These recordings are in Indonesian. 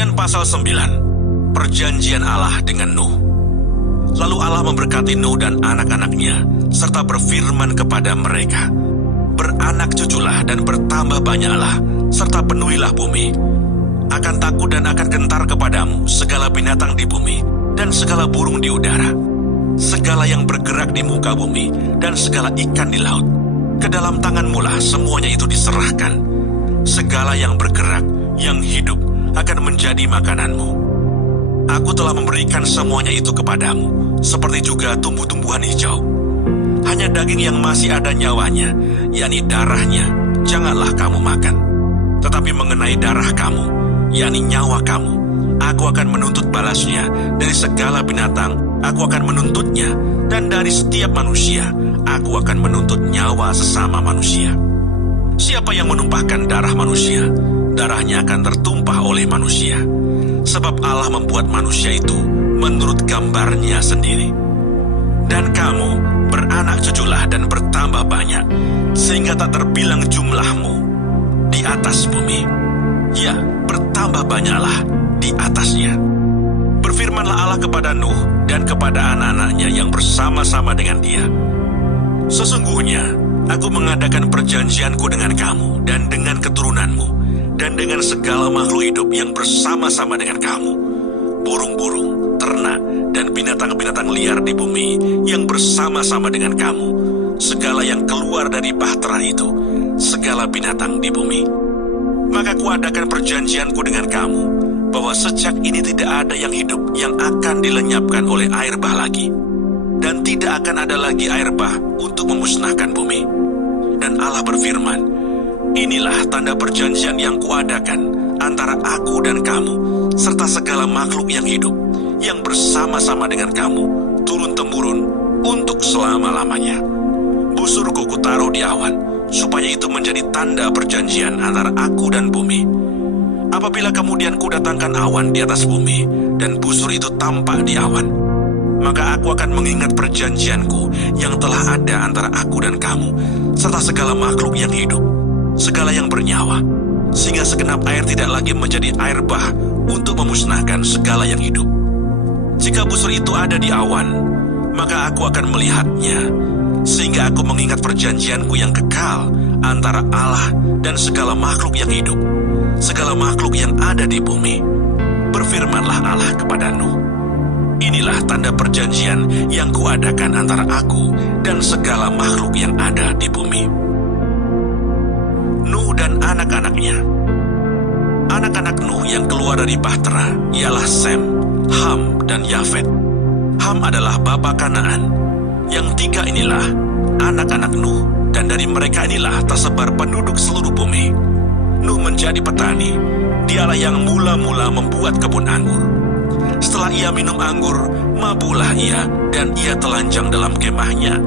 Kemudian pasal 9, perjanjian Allah dengan Nuh. Lalu Allah memberkati Nuh dan anak-anaknya, serta berfirman kepada mereka, "Beranak cuculah dan bertambah banyaklah, serta penuhilah bumi. Akan takut dan akan gentar kepadamu segala binatang di bumi, dan segala burung di udara, segala yang bergerak di muka bumi, dan segala ikan di laut. Ke dalam tanganmulah semuanya itu diserahkan. Segala yang bergerak, yang hidup, akan menjadi makananmu. Aku telah memberikan semuanya itu kepadamu, seperti juga tumbuh-tumbuhan hijau. Hanya daging yang masih ada nyawanya, yakni darahnya, janganlah kamu makan. Tetapi mengenai darah kamu, yakni nyawa kamu, aku akan menuntut balasnya. Dari segala binatang, aku akan menuntutnya. Dan dari setiap manusia, aku akan menuntut nyawa sesama manusia. Siapa yang menumpahkan darah manusia, darahnya akan tertumpah oleh manusia. Sebab Allah membuat manusia itu menurut gambarnya sendiri. Dan kamu beranak cuculah dan bertambah banyak, sehingga tak terbilang jumlahmu di atas bumi. Ya, bertambah banyaklah di atasnya." Berfirmanlah Allah kepada Nuh dan kepada anak-anaknya yang bersama-sama dengan dia, "Sesungguhnya aku mengadakan perjanjianku dengan kamu dan dengan keturunanmu, dan dengan segala makhluk hidup yang bersama-sama dengan kamu, burung-burung, ternak, dan binatang-binatang liar di bumi yang bersama-sama dengan kamu, segala yang keluar dari bahtera itu, segala binatang di bumi. Maka kuadakan perjanjianku dengan kamu, bahwa sejak ini tidak ada yang hidup yang akan dilenyapkan oleh air bah lagi, dan tidak akan ada lagi air bah untuk memusnahkan bumi." Dan Allah berfirman, "Inilah tanda perjanjian yang kuadakan antara aku dan kamu, serta segala makhluk yang hidup, yang bersama-sama dengan kamu, turun-temurun untuk selama-lamanya. Busurku kutaruh di awan, supaya itu menjadi tanda perjanjian antara aku dan bumi. Apabila kemudian kudatangkan awan di atas bumi, dan busur itu tampak di awan, maka aku akan mengingat perjanjianku yang telah ada antara aku dan kamu, serta segala makhluk yang hidup, segala yang bernyawa, sehingga segenap air tidak lagi menjadi air bah untuk memusnahkan segala yang hidup. Jika busur itu ada di awan, maka aku akan melihatnya, sehingga aku mengingat perjanjianku yang kekal antara Allah dan segala makhluk yang hidup, segala makhluk yang ada di bumi." Berfirmanlah Allah kepada Nuh, "Inilah tanda perjanjian yang kuadakan antara aku dan segala makhluk yang ada di bumi." Nuh dan anak-anaknya. Anak-anak Nuh yang keluar dari bahtera ialah Sem, Ham, dan Yafet. Ham adalah bapa Kanaan. Yang tiga inilah anak-anak Nuh, dan dari mereka inilah tersebar penduduk seluruh bumi. Nuh menjadi petani. Dialah yang mula-mula membuat kebun anggur. Setelah ia minum anggur, mabuklah ia, dan ia telanjang dalam kemahnya.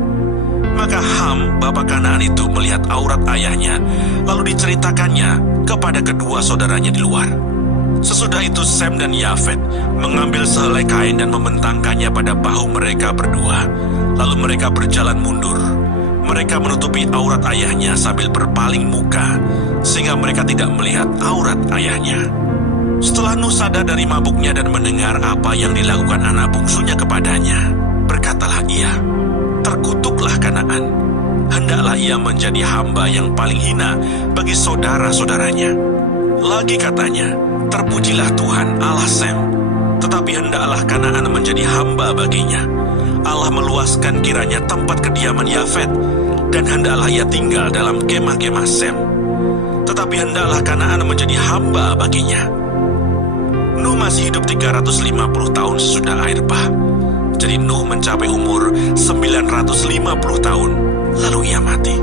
Maka Ham, bapa Kanaan itu melihat aurat ayahnya, lalu diceritakannya kepada kedua saudaranya di luar. Sesudah itu Sem dan Yafet mengambil sehelai kain dan membentangkannya pada bahu mereka berdua. Lalu mereka berjalan mundur. Mereka menutupi aurat ayahnya sambil berpaling muka, sehingga mereka tidak melihat aurat ayahnya. Setelah Nuh sadar dari mabuknya dan mendengar apa yang dilakukan anak bungsunya kepadanya, berkatalah ia, "Terkutuklah Kanaan. Hendaklah ia menjadi hamba yang paling hina bagi saudara-saudaranya." Lagi katanya, "Terpujilah Tuhan Allah Sem, tetapi hendaklah Kanaan menjadi hamba baginya. Allah meluaskan kiranya tempat kediaman Yafet, dan hendaklah ia tinggal dalam kemah-kemah Sem. Tetapi hendaklah Kanaan menjadi hamba baginya." Nuh masih hidup 350 tahun sesudah air bah. Jadi Nuh mencapai umur 950 tahun, lalu ia mati.